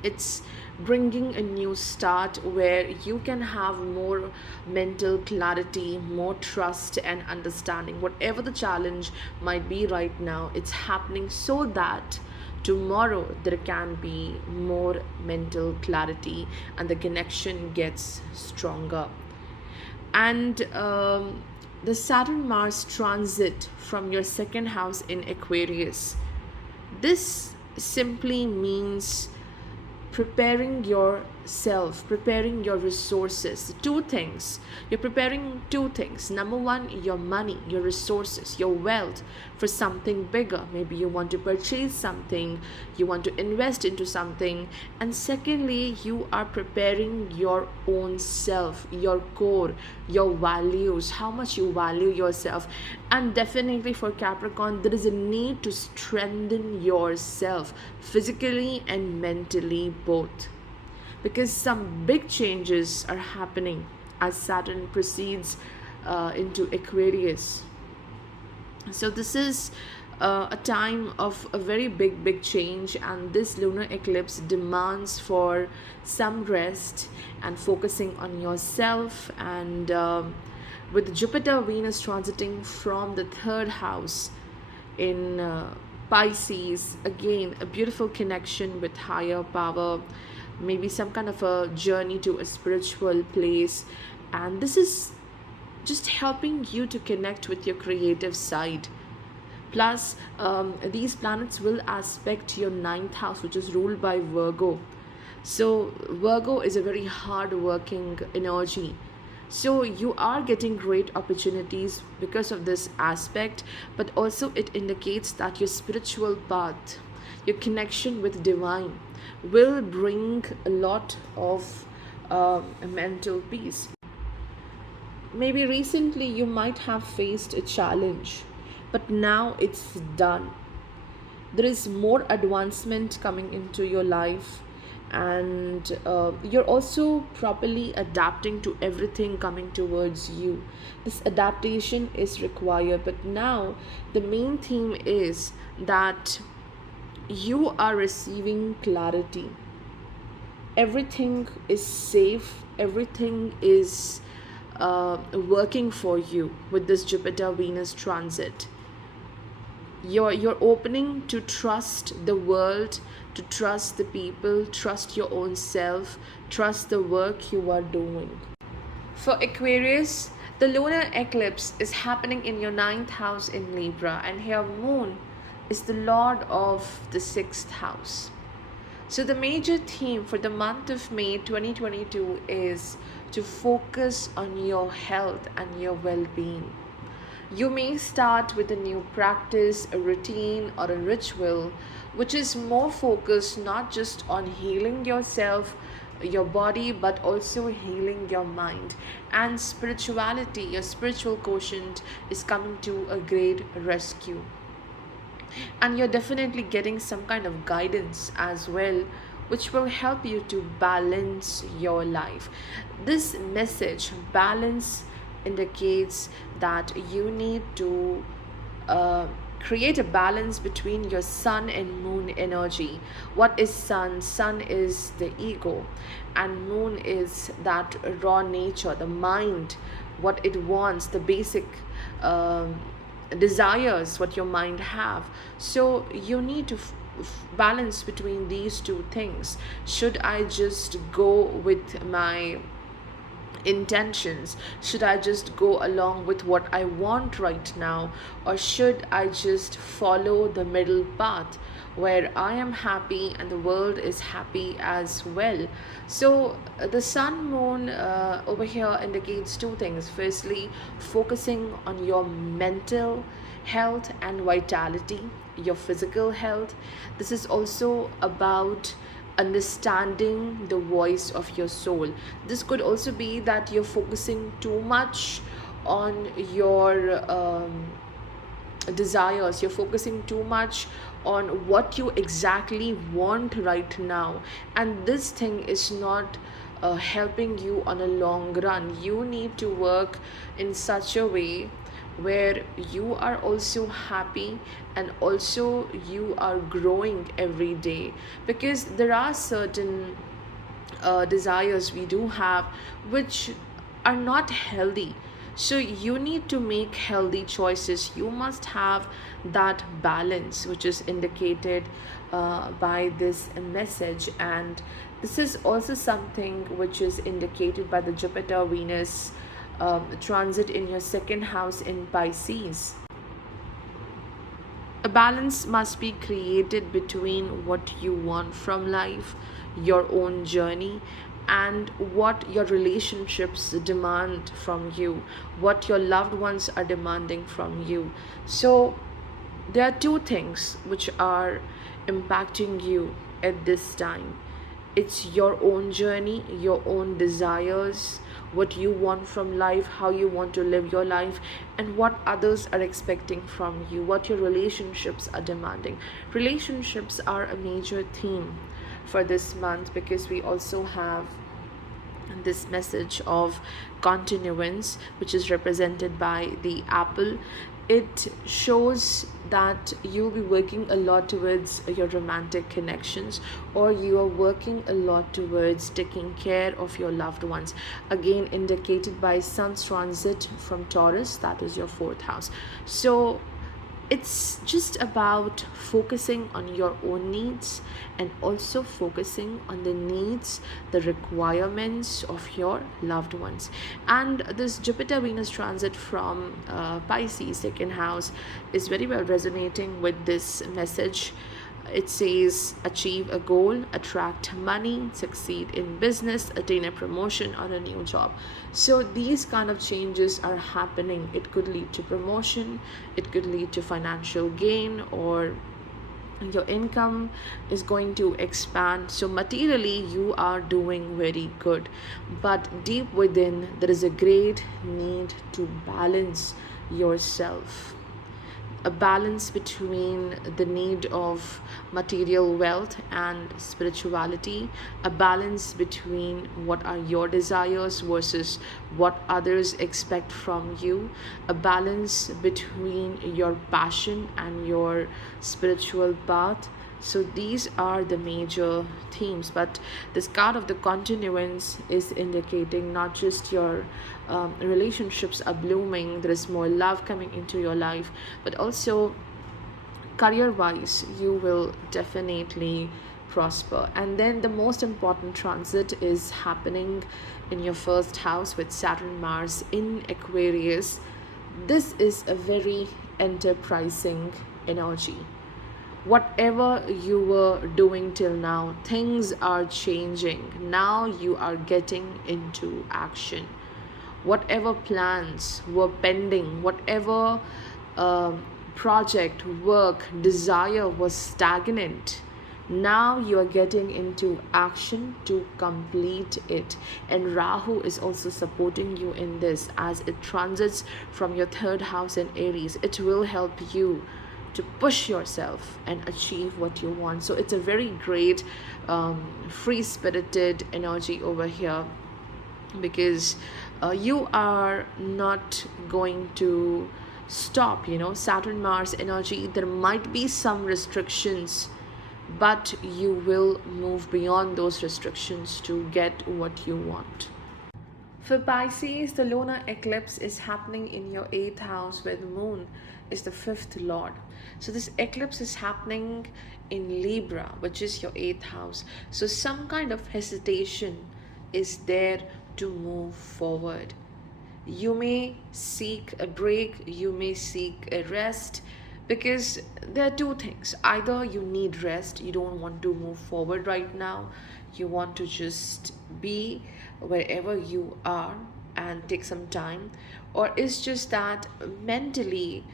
It's bringing a new start where you can have more mental clarity, more trust and understanding. Whatever the challenge might be right now, it's happening so that tomorrow there can be more mental clarity and the connection gets stronger. And the Saturn Mars transit from your second house in Aquarius, this simply means preparing yourself, preparing your resources. Two things. You're preparing two things. Number one, your money, your resources, your wealth for something bigger. Maybe you want to purchase something, you want to invest into something. And secondly, you are preparing your own self, your core, your values, how much you value yourself. And definitely for Capricorn, there is a need to strengthen yourself physically and mentally both, because some big changes are happening as Saturn proceeds into Aquarius. So this is a time of a very big change, and this lunar eclipse demands for some rest and focusing on yourself. And with Jupiter Venus transiting from the third house in Pisces, again a beautiful connection with higher power, maybe some kind of a journey to a spiritual place. And this is just helping you to connect with your creative side. Plus, these planets will aspect your ninth house, which is ruled by Virgo. So, Virgo is a very hard working energy. So, you are getting great opportunities because of this aspect, but also it indicates that your spiritual path, your connection with divine, will bring a lot of mental peace. Maybe recently you might have faced a challenge, but now it's done. There is more advancement coming into your life, and you're also properly adapting to everything coming towards you. This adaptation is required, but now the main theme is that you are receiving clarity. Everything is safe, everything is working for you with this Jupiter Venus transit. You're opening to trust the world, to trust the people, trust your own self, trust the work you are doing. For Aquarius, the lunar eclipse is happening in your ninth house in Libra, and here Moon is the lord of the sixth house. So, the major theme for the month of May 2022 is to focus on your health and your well being. You may start with a new practice, a routine, or a ritual which is more focused not just on healing yourself, your body, but also healing your mind. And spirituality, your spiritual quotient, is coming to a great rescue. And you're definitely getting some kind of guidance as well, which will help you to balance your life. This message, balance, indicates that you need to create a balance between your sun and moon energy. What is sun? Sun is the ego, and moon is that raw nature, the mind, what it wants, the basic desires what your mind have. So you need to balance between these two things. Should I just go with my intentions? Should I just go along with what I want right now, or should I just follow the middle path where I am happy and the world is happy as well? So the sun moon over here indicates two things. Firstly, focusing on your mental health and vitality, your physical health. This is also about understanding the voice of your soul. This could also be that you're focusing too much on your desires, you're focusing too much on what you exactly want right now, and this thing is not helping you on a long run. You need to work in such a way where you are also happy and also you are growing every day, because there are certain desires we do have which are not healthy. So you need to make healthy choices. You must have that balance, which is indicated by this message. And this is also something which is indicated by the Jupiter Venus transit in your second house in Pisces. A balance must be created between what you want from life, your own journey, and what your relationships demand from you, what your loved ones are demanding from you. So, there are two things which are impacting you at this time. It's your own journey, your own desires, what you want from life, how you want to live your life, and what others are expecting from you, what your relationships are demanding. Relationships are a major theme for this month, because we also have this message of continuance, which is represented by the apple. It shows that you'll be working a lot towards your romantic connections, or you are working a lot towards taking care of your loved ones. Again, indicated by Sun's transit from Taurus, that is your fourth house. So It's just about focusing on your own needs and also focusing on the needs, the requirements of your loved ones. And this Jupiter Venus transit from Pisces, second house, is very well resonating with this message. It says achieve a goal, attract money, succeed in business, attain a promotion or a new job. So these kind of changes are happening. It could lead to promotion, it could lead to financial gain, or your income is going to expand. So materially you are doing very good, but deep within there is a great need to balance yourself, a balance between the need of material wealth and spirituality, a balance between what are your desires versus what others expect from you, a balance between your passion and your spiritual path. So these are the major themes, but this card of the continuance is indicating not just your relationships are blooming, there is more love coming into your life, but also career wise you will definitely prosper. And then the most important transit is happening in your first house with Saturn Mars in Aquarius. This is a very enterprising energy. Whatever you were doing till now, things are changing. Now you are getting into action. Whatever plans were pending, whatever project, work, desire was stagnant, now you are getting into action to complete it. And Rahu is also supporting you in this as it transits from your third house in Aries. It will help you to push yourself and achieve what you want. So it's a very great free spirited energy over here, because you are not going to stop. Saturn Mars energy, there might be some restrictions, but you will move beyond those restrictions to get what you want. For Pisces, the lunar eclipse is happening in your 8th house, where the moon is the 5th lord. So this eclipse is happening in Libra, which is your 8th house. So some kind of hesitation is there to move forward. You may seek a break, you may seek a rest, because there are two things. Either you need rest, you don't want to move forward right now, you want to just be wherever you are and take some time, or it's just that mentally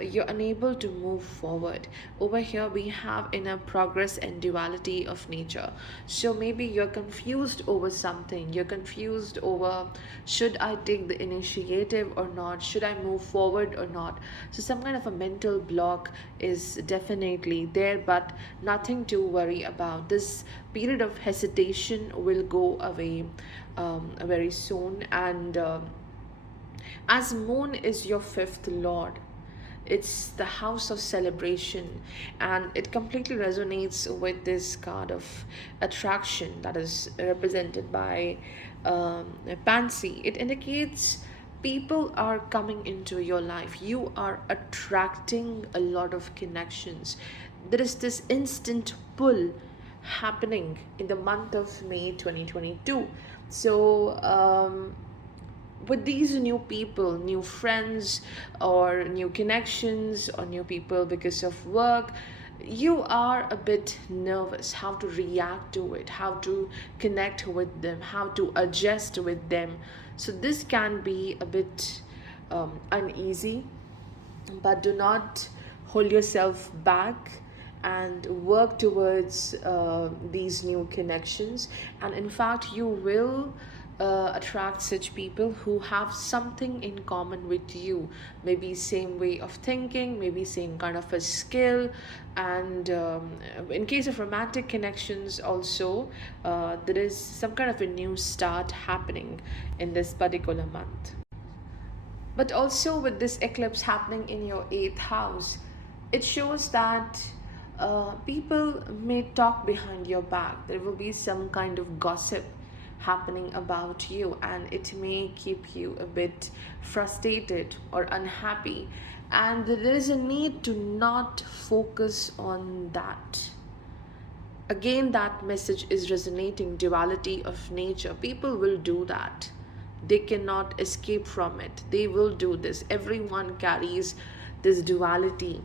you're unable to move forward. Over here we have inner progress and duality of nature. So maybe you're confused over something, you're confused over should I take the initiative or not, should I move forward or not. So some kind of a mental block is definitely there, but nothing to worry about. This period of hesitation will go away very soon. And as moon is your 5th lord, it's the house of celebration, and it completely resonates with this card of attraction that is represented by Pansy. It indicates people are coming into your life, you are attracting a lot of connections. There is this instant pull happening in the month of May 2022. So with these new people, new friends, or new connections, or new people because of work, you are a bit nervous how to react to it, how to connect with them, how to adjust with them. So this can be a bit uneasy, but do not hold yourself back and work towards these new connections. And in fact you will attract such people who have something in common with you, maybe same way of thinking, maybe same kind of a skill. And in case of romantic connections also, there is some kind of a new start happening in this particular month. But also with this eclipse happening in your 8th house, it shows that people may talk behind your back. There will be some kind of gossip happening about you, and it may keep you a bit frustrated or unhappy. And there is a need to not focus on that. Again, that message is resonating: duality of nature. People will do that. They cannot escape from it. They will do this. Everyone carries this duality.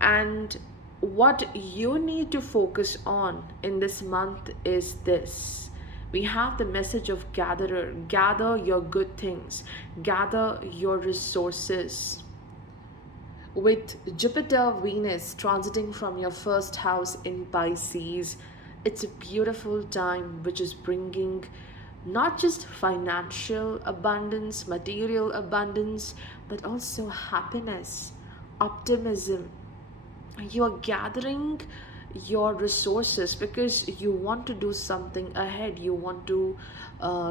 And what you need to focus on in this month is this. We have the message of gatherer. Gather your good things, gather your resources. With Jupiter, Venus transiting from your first house in Pisces, it's a beautiful time which is bringing not just financial abundance, material abundance, but also happiness, optimism. You are gathering your resources because you want to do something ahead, you want to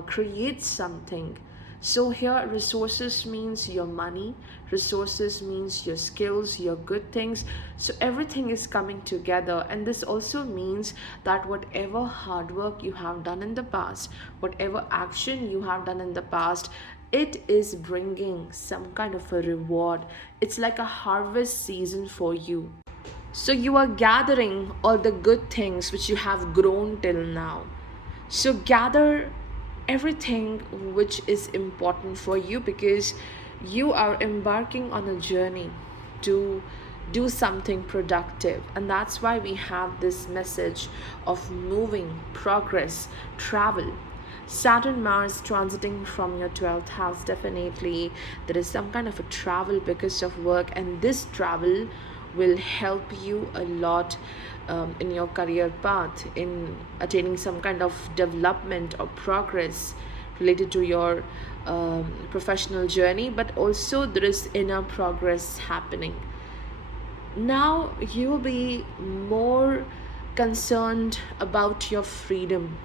create something. So here resources means your money, resources means your skills, your good things. So everything is coming together, and this also means that whatever hard work you have done in the past, whatever action you have done in the past, it is bringing some kind of a reward. It's like a harvest season for you. So you are gathering all the good things which you have grown till now. So gather everything which is important for you, because you are embarking on a journey to do something productive. And that's why we have this message of moving, progress, travel. Saturn, Mars transiting from your 12th house, definitely there is some kind of a travel because of work, and this travel will help you a lot in your career path, in attaining some kind of development or progress related to your professional journey. But also there is inner progress happening. Now you will be more concerned about your freedom,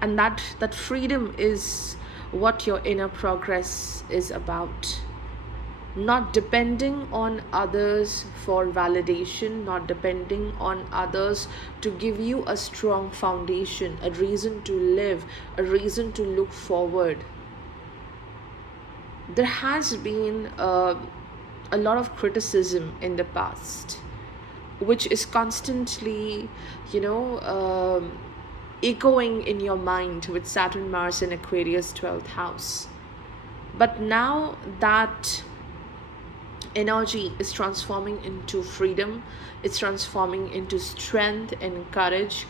and that freedom is what your inner progress is about. Not depending on others for validation, not depending on others to give you a strong foundation, a reason to live, a reason to look forward. There has been a lot of criticism in the past, which is constantly, you know, echoing in your mind with Saturn, Mars, and Aquarius 12th house. But now that energy is transforming into freedom, it's transforming into strength and courage.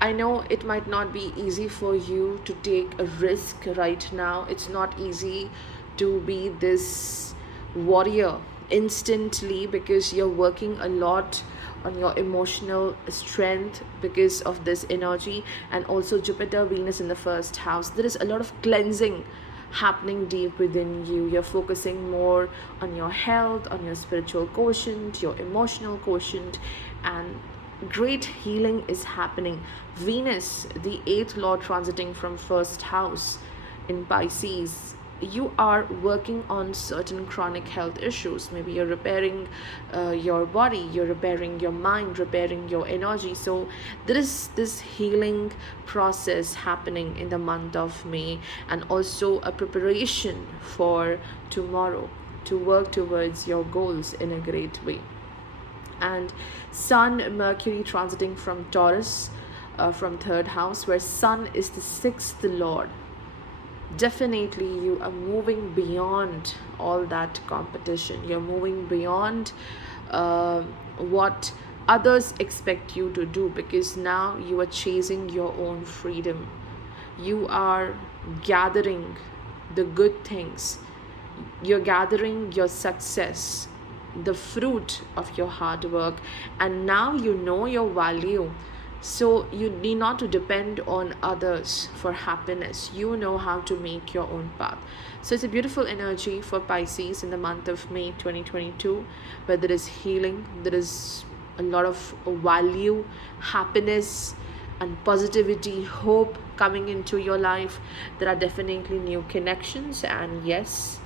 I know it might not be easy for you to take a risk right now. It's not easy to be this warrior instantly, because you're working a lot on your emotional strength because of this energy. And also Jupiter, Venus in the first house, there is a lot of cleansing happening deep within you. You're focusing more on your health, on your spiritual quotient, your emotional quotient, and great healing is happening. Venus, the eighth lord, transiting from first house in Pisces, you are working on certain chronic health issues. Maybe you're repairing your body, you're repairing your mind, repairing your energy. So there is this healing process happening in the month of May, and also a preparation for tomorrow to work towards your goals in a great way. And Sun, Mercury transiting from Taurus, from third house, where Sun is the sixth lord. Definitely you are moving beyond all that competition. You're moving beyond what others expect you to do, because now you are chasing your own freedom. You are gathering the good things, you're gathering your success, the fruit of your hard work, and now you know your value. So you need not to depend on others for happiness. You know how to make your own path. So it's a beautiful energy for Pisces in the month of May 2022, where there is healing, there is a lot of value, happiness, and positivity, hope coming into your life. There are definitely new connections, and yes,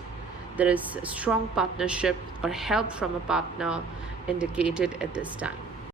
there is a strong partnership or help from a partner indicated at this time.